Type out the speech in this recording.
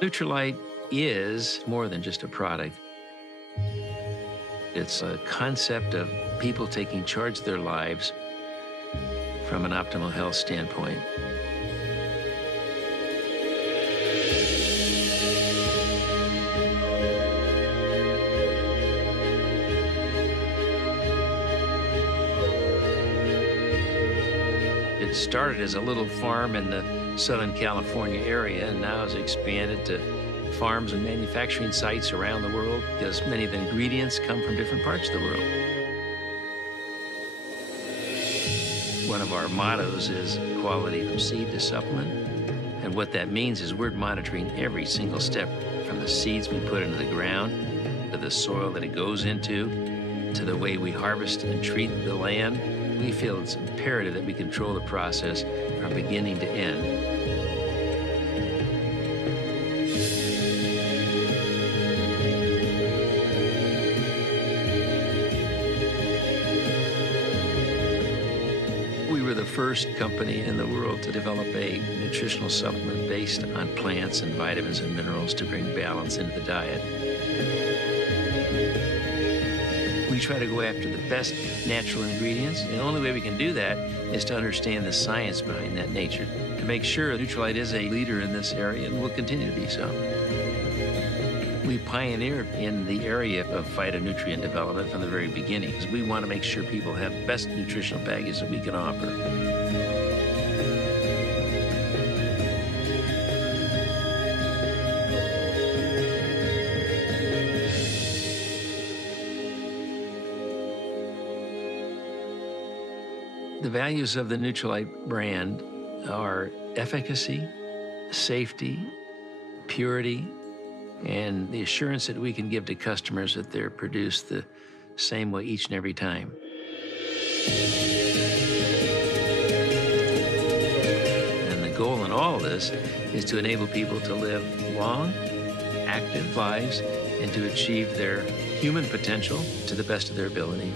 Nutrilite is more than just a product. It's a concept of people taking charge of their lives from an optimal health standpoint. It started as a little farm in the Southern California area and now has expanded to farms and manufacturing sites around the world because many of the ingredients come from different parts of the world. One of our mottos is quality from seed to supplement. And what that means is we're monitoring every single step from the seeds we put into the ground, to the soil that it goes into, to the way we harvest and treat the land. We feel it's imperative that we control the process from beginning to end. We were the first company in the world to develop a nutritional supplement based on plants and vitamins and minerals to bring balance into the diet. We try to go after the best natural ingredients, and the only way we can do that is to understand the science behind that nature, to make sure Nutrilite is a leader in this area and will continue to be so. We pioneered in the area of phytonutrient development from the very beginning, because we want to make sure people have the best nutritional package that we can offer. The values of the Nutrilite brand are efficacy, safety, purity, and the assurance that we can give to customers that they're produced the same way each and every time. And the goal in all of this is to enable people to live long, active lives and to achieve their human potential to the best of their ability.